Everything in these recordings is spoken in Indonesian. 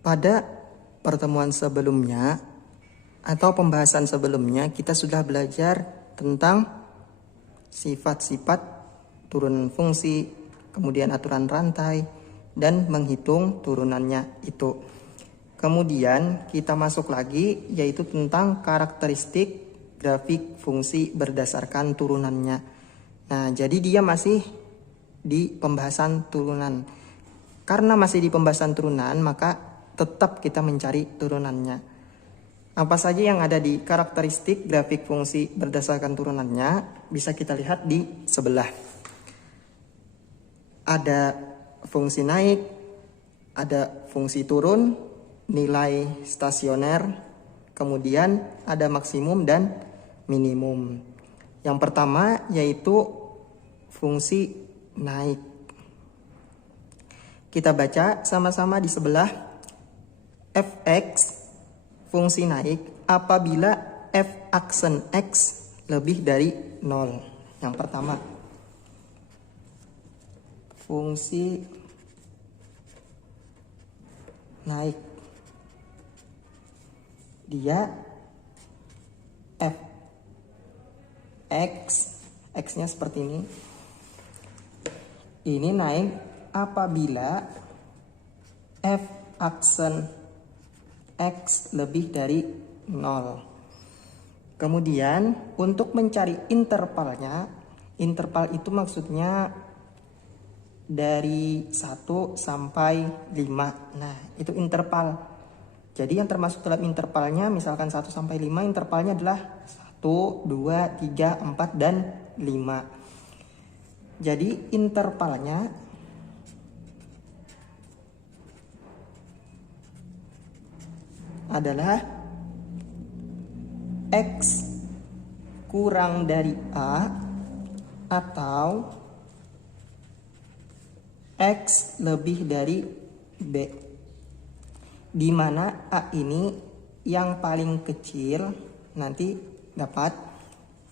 Pada pertemuan sebelumnya atau pembahasan sebelumnya kita sudah belajar tentang sifat-sifat turunan fungsi, kemudian aturan rantai, dan menghitung turunannya itu. Kemudian kita masuk lagi yaitu tentang karakteristik grafik fungsi berdasarkan turunannya. Nah, jadi dia masih di pembahasan turunan. Karena masih di pembahasan turunan, maka tetap kita mencari turunannya. Apa saja yang ada di karakteristik grafik fungsi berdasarkan turunannya bisa kita lihat di sebelah. Ada fungsi naik, ada fungsi turun, nilai stasioner, kemudian ada maksimum dan minimum. Yang pertama yaitu fungsi naik. Kita baca sama-sama di sebelah. Fx fungsi naik apabila f aksen x lebih dari 0. Yang pertama, fungsi naik. Dia f x-nya seperti ini. Ini naik apabila f aksen x lebih dari 0. Kemudian untuk mencari intervalnya, interval itu maksudnya dari 1 sampai 5. Nah, itu interval. Jadi yang termasuk dalam intervalnya misalkan 1 sampai 5, intervalnya adalah 1, 2, 3, 4, dan 5. Jadi intervalnya adalah X kurang dari A atau X lebih dari B, di mana A ini yang paling kecil nanti dapat.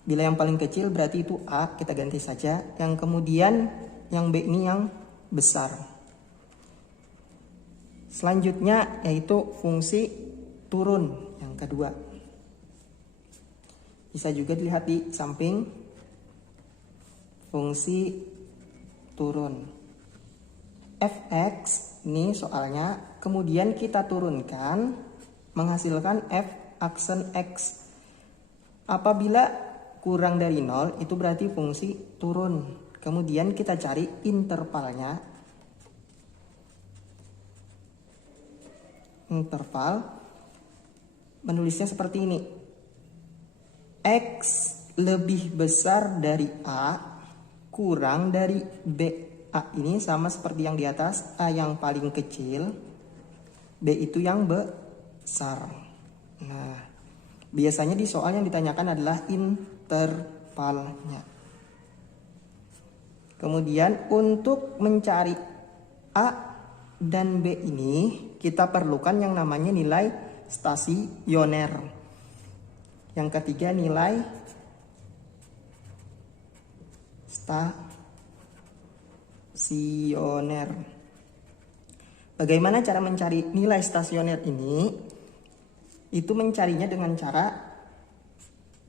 Bila yang paling kecil berarti itu A, kita ganti saja. Yang kemudian yang B ini yang besar. Selanjutnya yaitu fungsi turun yang kedua. Bisa juga dilihat di samping fungsi turun. Fx ini soalnya kemudian kita turunkan menghasilkan f aksen x. Apabila kurang dari 0 itu berarti fungsi turun. Kemudian kita cari intervalnya. Interval menulisnya seperti ini. X lebih besar dari A kurang dari B. A ini sama seperti yang di atas, A yang paling kecil, B itu yang besar. Nah, biasanya di soal yang ditanyakan adalah intervalnya. Kemudian untuk mencari A dan B ini kita perlukan yang namanya nilai stasioner. Yang ketiga nilai stasioner. Bagaimana cara mencari nilai stasioner ini? Itu mencarinya dengan cara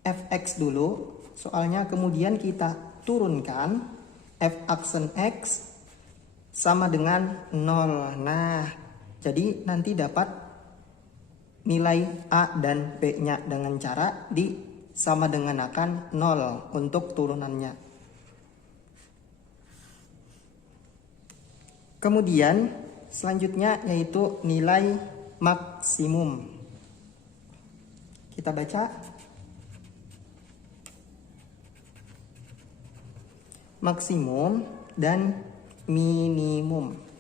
fx dulu. Soalnya kemudian kita turunkan f aksen x sama dengan 0. Nah, jadi nanti dapat nilai A dan B-nya dengan cara sama dengan akan 0 untuk turunannya. Kemudian selanjutnya yaitu nilai maksimum. Kita baca. Maksimum dan minimum.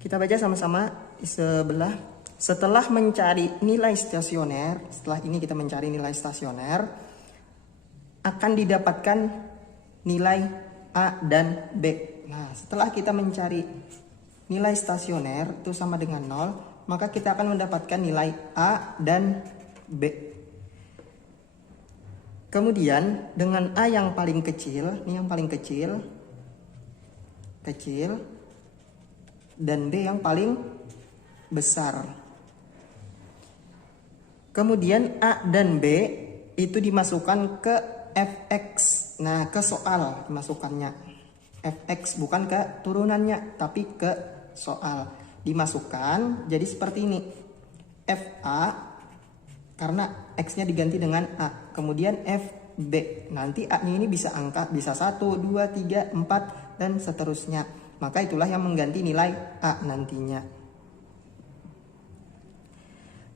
Kita baca sama-sama di sebelah. Setelah mencari nilai stasioner, setelah ini kita mencari nilai stasioner, akan didapatkan nilai A dan B. Nah, setelah kita mencari nilai stasioner itu sama dengan 0, maka kita akan mendapatkan nilai A dan B. Kemudian dengan A yang paling kecil, ini yang paling kecil, kecil dan B yang paling besar. Kemudian A dan B itu dimasukkan ke fx. Nah, ke soal dimasukkannya. Fx bukan ke turunannya, tapi ke soal. Dimasukkan jadi seperti ini. Fa karena x-nya diganti dengan A. Kemudian fb. Nanti A-nya ini bisa angka, bisa 1, 2, 3, 4 dan seterusnya. Maka itulah yang mengganti nilai A nantinya.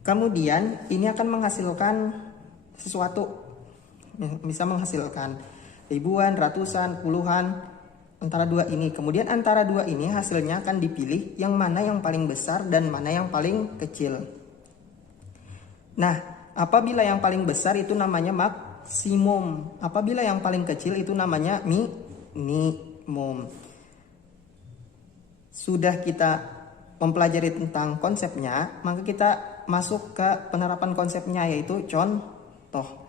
Kemudian ini akan menghasilkan sesuatu. Bisa menghasilkan ribuan, ratusan, puluhan, antara dua ini. Kemudian antara dua ini hasilnya akan dipilih yang mana yang paling besar dan mana yang paling kecil. Nah, apabila yang paling besar itu namanya maksimum. Apabila yang paling kecil itu namanya minimum. Sudah kita mempelajari tentang konsepnya, maka kita masuk ke penerapan konsepnya, yaitu contoh.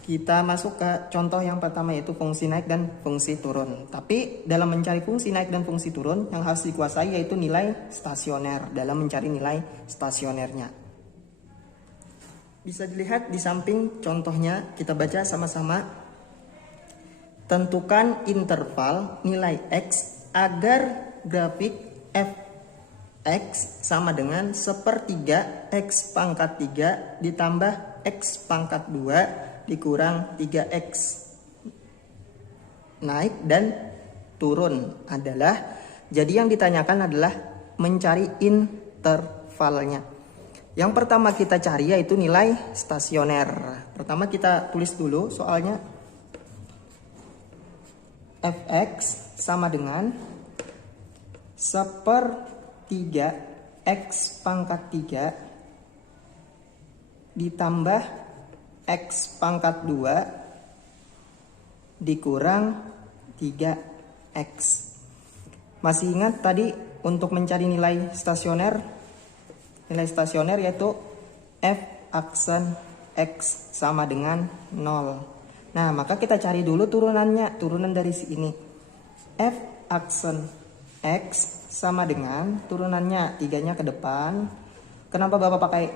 Kita masuk ke contoh yang pertama, yaitu fungsi naik dan fungsi turun. Tapi dalam mencari fungsi naik dan fungsi turun, yang harus dikuasai yaitu nilai stasioner. Dalam mencari nilai stasionernya, bisa dilihat di samping contohnya, kita baca sama-sama. Tentukan interval nilai X agar grafik fx sama dengan 1/3 X pangkat 3 ditambah X pangkat 2 dikurang 3X. Naik dan turun adalah, jadi yang ditanyakan adalah mencari intervalnya. Yang pertama kita cari yaitu nilai stasioner. Pertama kita tulis dulu soalnya. Fx sama dengan 1/3 X pangkat 3 ditambah X pangkat 2 dikurang 3X. Masih ingat tadi untuk mencari nilai stasioner? Nilai stasioner yaitu F aksen X sama dengan 0. Nah, maka kita cari dulu turunannya, turunan dari sini. F aksen X sama dengan turunannya 3-nya ke depan. Kenapa Bapak pakai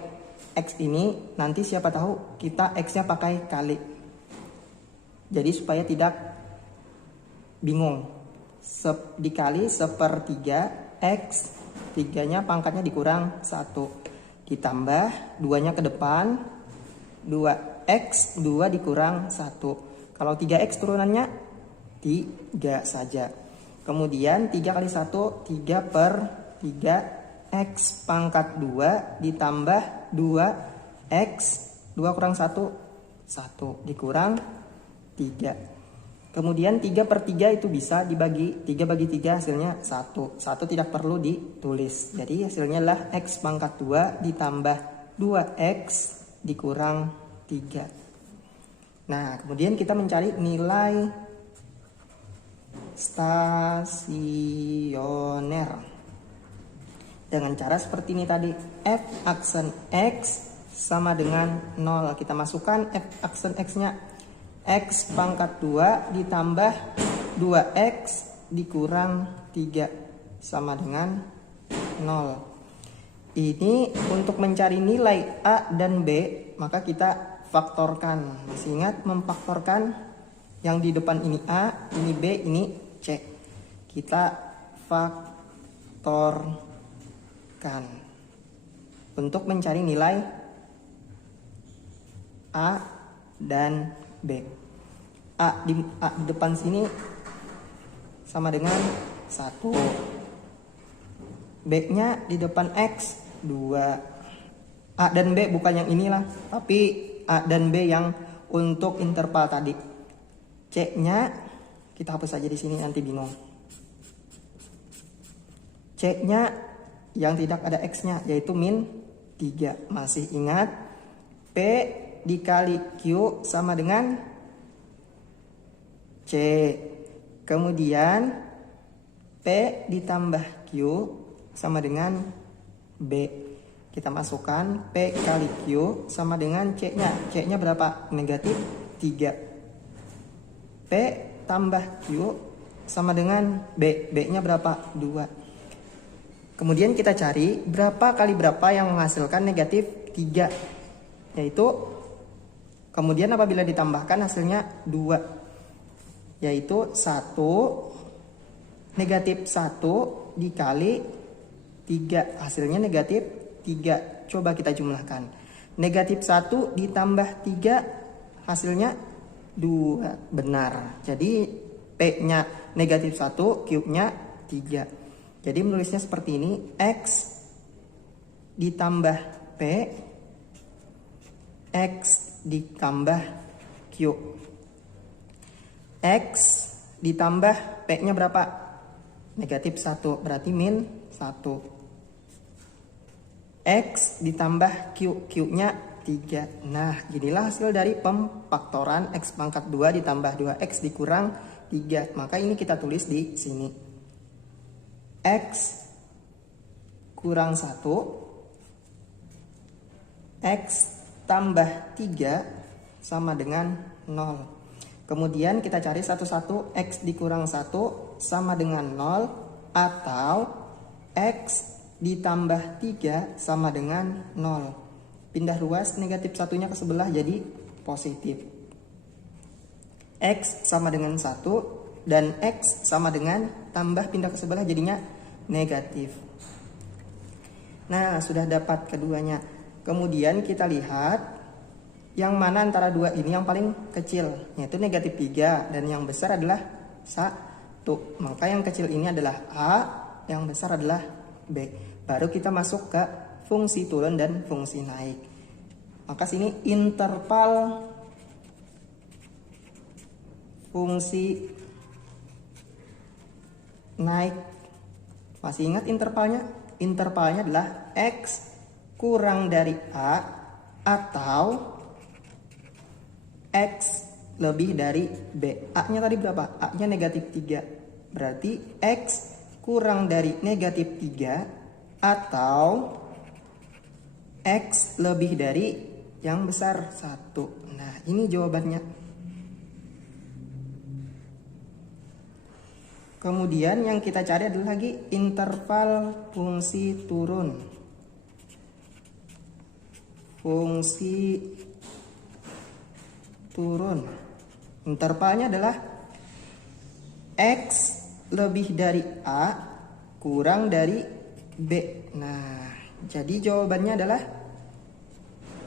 X ini? Nanti siapa tahu kita X-nya pakai kali. Jadi supaya tidak bingung. Dikali 1/3 X, 3-nya pangkatnya dikurang 1. Ditambah 2-nya ke depan, 2X, 2 dikurang 1. Kalau 3X turunannya 3 saja. Kemudian 3 kali 1, 3/3 X pangkat 2 ditambah 2X, 2 kurang 1, 1 dikurang 3. Kemudian 3/3 itu bisa dibagi, 3 bagi 3 hasilnya 1. 1 tidak perlu ditulis. Jadi hasilnya adalah X pangkat 2 ditambah 2X dikurang 3. Nah, kemudian kita mencari nilai stasioner dengan cara seperti ini tadi. F aksen X sama dengan 0. Kita masukkan F aksen X-nya. X pangkat 2 ditambah 2X dikurang 3 sama dengan 0. Ini untuk mencari nilai A dan B, maka kita faktorkan. Masih ingat memfaktorkan? Yang di depan ini A, ini B, ini C. Kita faktorkan untuk mencari nilai A dan B. A di depan sini sama dengan 1. B-nya di depan X 2. A dan B bukan yang inilah, tapi A dan B yang untuk interval tadi. C-nya kita hapus saja di sini, nanti bingung. C-nya yang tidak ada X-nya yaitu min 3. Masih ingat? P dikali Q sama dengan C. Kemudian P ditambah Q sama dengan B. Kita masukkan P kali Q sama dengan C-nya. C-nya berapa? Negatif 3. P tambah Q sama dengan B. B-nya berapa? 2. Kemudian kita cari berapa kali berapa yang menghasilkan negatif 3. Yaitu, kemudian apabila ditambahkan hasilnya 2. Yaitu 1 negatif 1 dikali 3. Hasilnya negatif 3. Coba kita jumlahkan. Negatif 1 ditambah 3 hasilnya 2. Benar. Jadi P-nya negatif 1, Q-nya 3. Jadi menulisnya seperti ini. X ditambah P, X ditambah Q. X ditambah P-nya berapa? Negatif 1, berarti min 1. X ditambah Q, Q-nya 3. Nah, inilah hasil dari pemfaktoran X pangkat 2 ditambah 2X dikurang 3. Maka ini kita tulis di sini. X kurang 1, X tambah 3 sama dengan 0. Kemudian kita cari satu-satu. X dikurang 1 sama dengan 0, atau X ditambah 3 sama dengan 0. Pindah ruas, negatif satunya ke sebelah jadi positif. X sama dengan 1 dan X sama dengan tambah pindah ke sebelah jadinya negatif. Nah, sudah dapat keduanya. Kemudian kita lihat yang mana antara dua ini yang paling kecil, yaitu negatif 3, dan yang besar adalah 1. Maka yang kecil ini adalah A, yang besar adalah B. Baru kita masuk ke fungsi turun dan fungsi naik. Maka sini interval fungsi naik. Masih ingat intervalnya? Intervalnya adalah X kurang dari A atau X lebih dari B. A-nya tadi berapa? A-nya negatif 3. Berarti X kurang dari negatif 3 atau X lebih dari yang besar 1. Nah, ini jawabannya. Kemudian yang kita cari adalah lagi interval fungsi turun. Fungsi turun. Intervalnya adalah X lebih dari A kurang dari B. Nah, jadi jawabannya adalah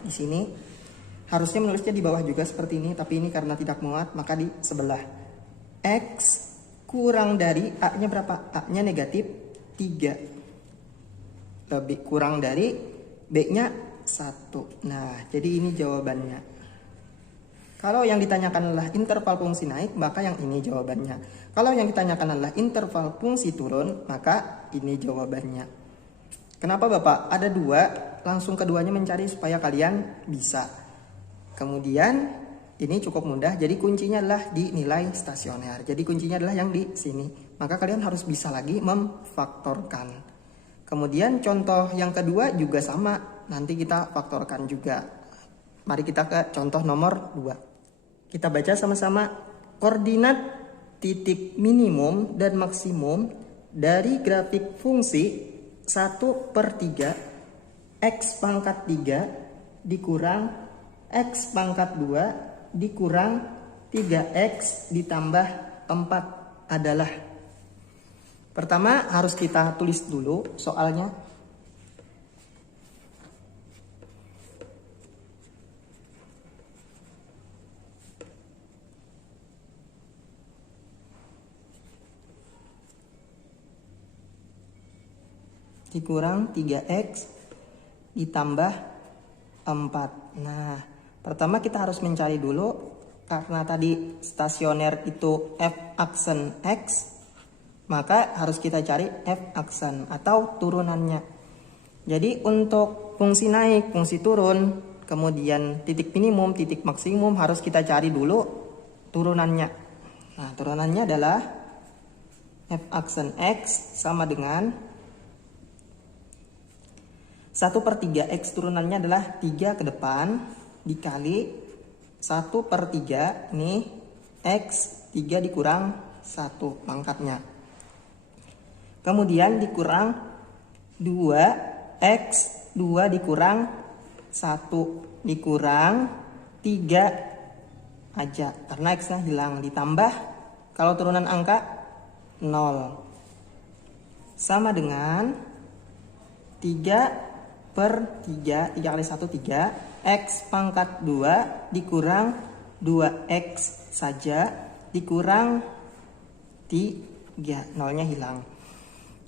di sini. Harusnya menulisnya di bawah juga seperti ini, tapi ini karena tidak muat maka di sebelah. X kurang dari A-nya berapa? A-nya negatif 3. Lebih kurang dari B-nya 1. Nah, jadi ini jawabannya. Kalau yang ditanyakan adalah interval fungsi naik, maka yang ini jawabannya. Kalau yang ditanyakan adalah interval fungsi turun, maka ini jawabannya. Kenapa Bapak? Ada dua, langsung keduanya mencari supaya kalian bisa. Kemudian ini cukup mudah, jadi kuncinya adalah di nilai stasioner. Jadi kuncinya adalah yang di sini. Maka kalian harus bisa lagi memfaktorkan. Kemudian contoh yang kedua juga sama, nanti kita faktorkan juga. Mari kita ke contoh nomor 2. Kita baca sama-sama. Koordinat titik minimum dan maksimum dari grafik fungsi 1/3 X pangkat 3 dikurang X pangkat 2 dikurang 3X ditambah 4 adalah. Pertama harus kita tulis dulu soalnya. Dikurang 3X ditambah 4. Nah, pertama kita harus mencari dulu, karena tadi stasioner itu F aksen X, maka harus kita cari F aksen atau turunannya. Jadi untuk fungsi naik, fungsi turun, kemudian titik minimum, titik maksimum harus kita cari dulu turunannya. Nah, turunannya adalah F aksen X sama dengan 1/3 X turunannya adalah 3 ke depan dikali 1/3 ini X 3 dikurang 1 pangkatnya. Kemudian dikurang 2X 2 dikurang 1 dikurang 3 aja. Karena X-nya hilang. Ditambah kalau turunan angka 0. Sama dengan 3/3. 3 kali 1 3. X pangkat 2 dikurang 2X saja dikurang 3. Nolnya hilang.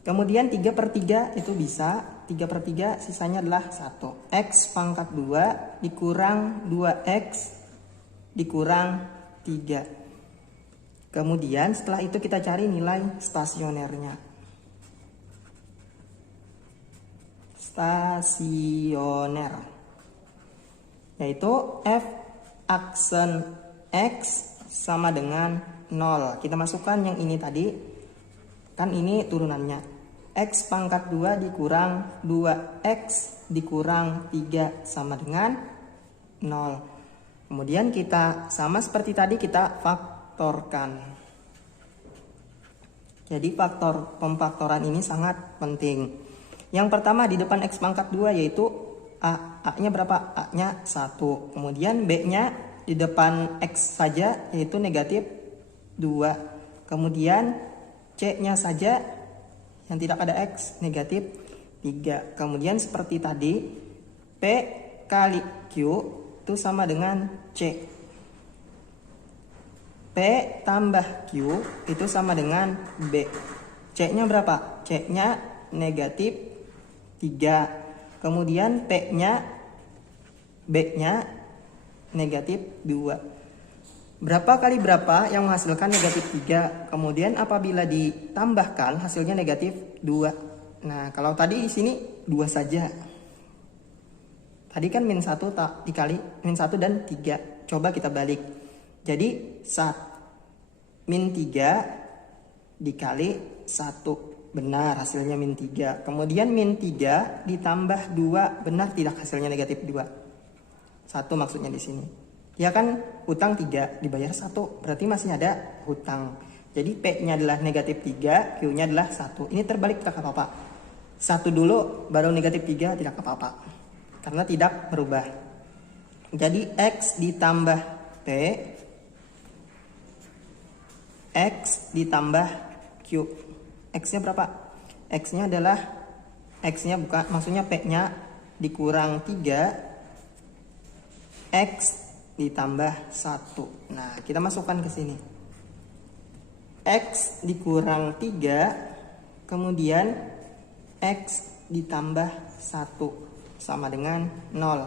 Kemudian 3/3 itu bisa. 3/3 sisanya adalah 1. X pangkat 2 dikurang 2X dikurang 3. Kemudian setelah itu kita cari nilai stasionernya. Stasioner yaitu F aksen X sama dengan 0. Kita masukkan yang ini tadi. Kan ini turunannya. X pangkat 2 dikurang 2X dikurang 3 sama dengan 0. Kemudian kita sama seperti tadi kita faktorkan. Jadi pemfaktoran ini sangat penting. Yang pertama di depan X pangkat 2 yaitu A-nya berapa? A-nya 1. Kemudian B-nya di depan X saja yaitu negatif 2. Kemudian C-nya saja yang tidak ada X negatif 3. Kemudian seperti tadi P kali Q itu sama dengan C. P tambah Q itu sama dengan B. C-nya berapa? C-nya negatif 3. Kemudian B-nya negatif 2. Berapa kali berapa yang menghasilkan negatif 3. Kemudian apabila ditambahkan hasilnya negatif 2. Nah kalau tadi di sini 2 saja. Tadi kan min 1 tak dikali min 1 dan 3. Coba kita balik. Jadi min 3 dikali 1. Benar hasilnya min 3. Kemudian min 3 ditambah 2. Benar tidak hasilnya negatif 2. 1 maksudnya di sini. Ya kan hutang 3 dibayar 1. Berarti masih ada hutang. Jadi P-nya adalah negatif 3. Q-nya adalah 1. Ini terbalik tidak apa-apa. 1 dulu baru negatif 3 tidak apa-apa. Karena tidak berubah. Jadi X ditambah P. X ditambah Q. X-nya berapa? X-nya adalah X-nya bukan, maksudnya P-nya dikurang 3 X ditambah 1. Nah, kita masukkan ke sini. X dikurang 3 kemudian X ditambah 1 sama dengan 0.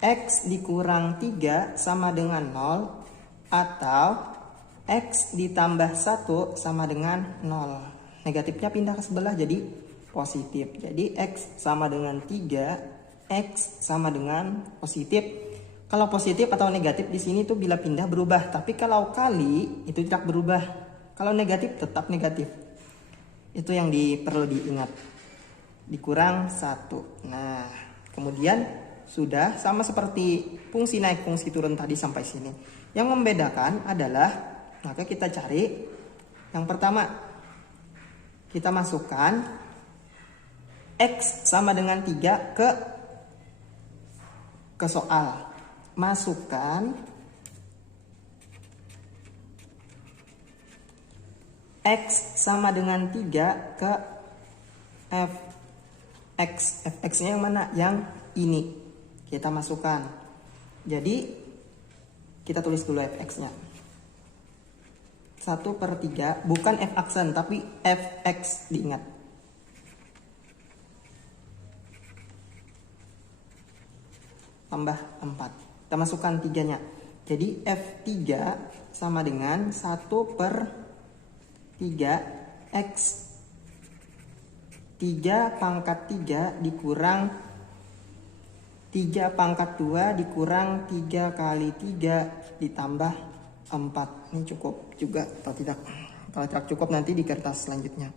X dikurang 3 sama dengan 0 atau X ditambah 1 sama dengan 0. Negatifnya pindah ke sebelah jadi positif. Jadi X sama dengan 3, X sama dengan positif. Kalau positif atau negatif di sini tuh bila pindah berubah. Tapi kalau kali itu tidak berubah. Kalau negatif tetap negatif. Itu yang perlu diingat. Dikurang 1. Nah, kemudian sudah sama seperti fungsi naik fungsi turun tadi sampai sini. Yang membedakan adalah maka kita cari yang pertama kita masukkan X sama dengan 3 ke soal. Masukkan X sama dengan 3 ke Fx. Fx-nya yang mana? Yang ini. Kita masukkan. Jadi kita tulis dulu Fx-nya. 1/3 bukan F aksen tapi Fx diingat. Tambah 4. Kita masukkan 3-nya. Jadi F3 sama dengan 1/3 X 3 pangkat 3 dikurang 3 pangkat 2 dikurang 3 kali 3 ditambah 4. Ini cukup juga atau tidak? Kalau tidak cukup nanti di kertas selanjutnya.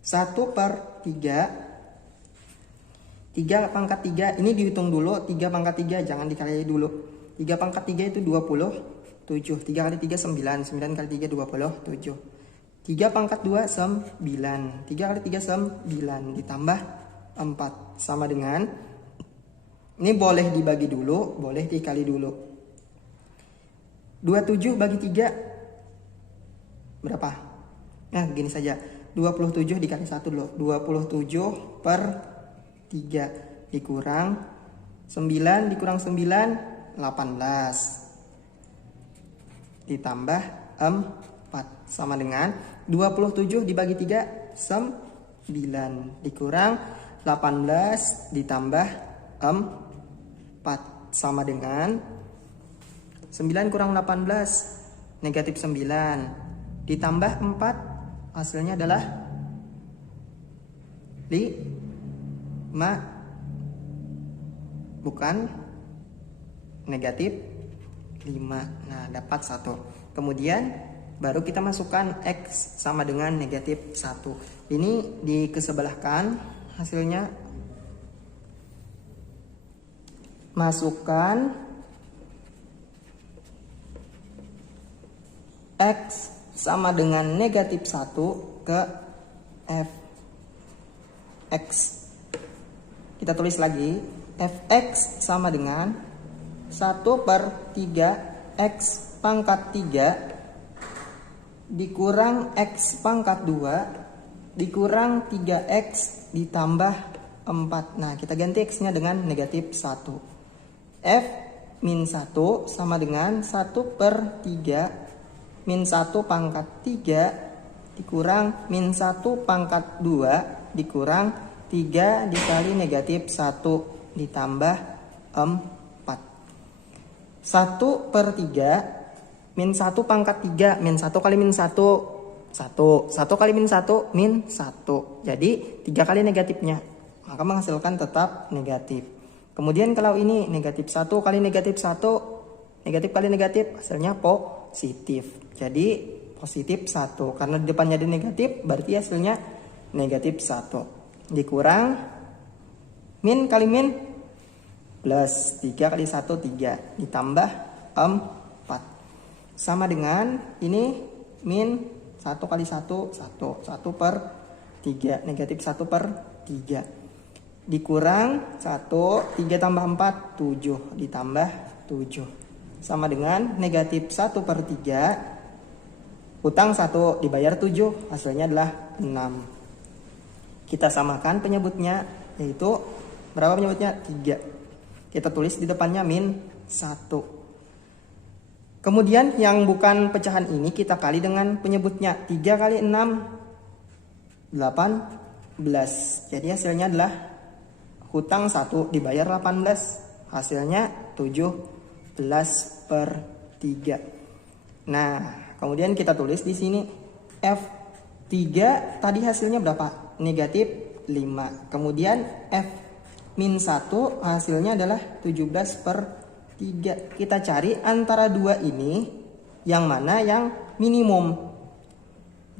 1/3 3 pangkat 3 ini dihitung dulu. 3 pangkat 3 jangan dikali dulu. 3 pangkat 3 itu 27. 3 kali 3 9. 9 kali 3 27. 3 pangkat 2 9. 3 kali 3 9 ditambah 4 sama dengan, ini boleh dibagi dulu, boleh dikali dulu. 27 bagi 3 berapa? Nah gini saja, 27 dikali 1 dulu. 27 per 3 dikurang 9 dikurang 9 18 ditambah 4 sama dengan 27 dibagi 3 9 dikurang 18 ditambah 4 sama dengan 9 kurang 18 negatif 9 ditambah 4 hasilnya adalah 5, bukan negatif 5. Nah dapat 1. Kemudian baru kita masukkan X sama dengan negatif 1. Ini dikesebelahkan hasilnya. Masukkan X sama dengan negatif 1 ke Fx. Kita tulis lagi, Fx sama dengan 1 per 3 X pangkat 3 dikurang X pangkat 2 dikurang 3X ditambah 4. Nah kita ganti X nya dengan negatif 1. F min 1 sama dengan 1 per 3 min 1 pangkat 3 dikurang min 1 pangkat 2 dikurang 3 dikali negatif 1 ditambah 4. 1 per 3 min 1 pangkat 3 min 1 kali min 1 1 kali min 1 min 1. Jadi 3 kali negatifnya, maka menghasilkan tetap negatif. Kemudian kalau ini negatif 1 kali negatif 1, negatif kali negatif hasilnya positif. Jadi positif 1. Karena di depannya ada negatif, berarti hasilnya negatif 1. Dikurang min kali min plus 3 kali 1 3 ditambah 4. Sama dengan ini min 1 kali 1 1 per 3 negatif 1 per 3 dikurang 1 3 tambah 4 7 ditambah 7 sama dengan negatif 1 per 3 utang 1 dibayar 7 hasilnya adalah 6. Kita samakan penyebutnya, yaitu berapa penyebutnya? 3. Kita tulis di depannya min 1. Kemudian yang bukan pecahan ini kita kali dengan penyebutnya. 3 kali 6 18. Jadi hasilnya adalah hutang 1 dibayar 18, hasilnya 17 per 3. Nah, kemudian kita tulis di sini F3 tadi hasilnya berapa? Negatif 5. Kemudian F min 1 hasilnya adalah 17 per 3. Kita cari antara dua ini yang mana yang minimum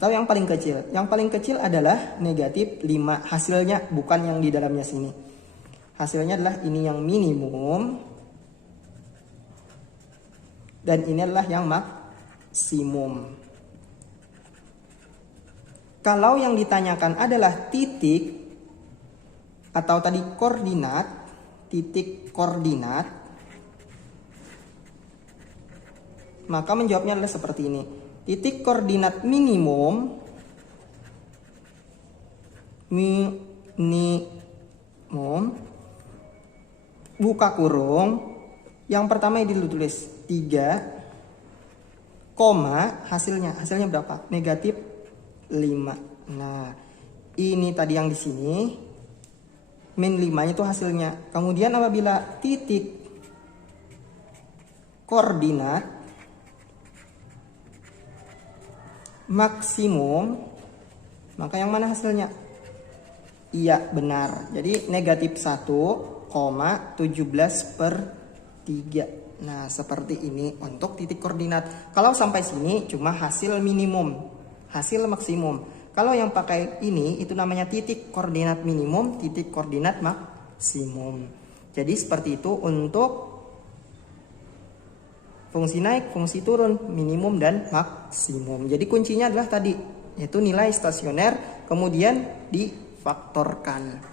atau yang paling kecil. Yang paling kecil adalah negatif 5 hasilnya, bukan yang di dalamnya sini. Hasilnya adalah ini yang minimum dan ini adalah yang maksimum. Kalau yang ditanyakan adalah titik atau tadi koordinat, titik koordinat, maka menjawabnya adalah seperti ini. Titik koordinat minimum buka kurung, yang pertama ini dulu tulis 3, koma hasilnya berapa? Negatif 5. Nah, ini tadi yang di sini min 5 itu hasilnya. Kemudian apabila titik koordinat maksimum, maka yang mana hasilnya? Iya, benar. Jadi negatif 1,17 per 3. Nah, seperti ini untuk titik koordinat. Kalau sampai sini cuma hasil minimum, hasil maksimum. Kalau yang pakai ini itu namanya titik koordinat minimum, titik koordinat maksimum. Jadi seperti itu untuk fungsi naik, fungsi turun, minimum dan maksimum. Jadi kuncinya adalah tadi, yaitu nilai stasioner kemudian difaktorkan.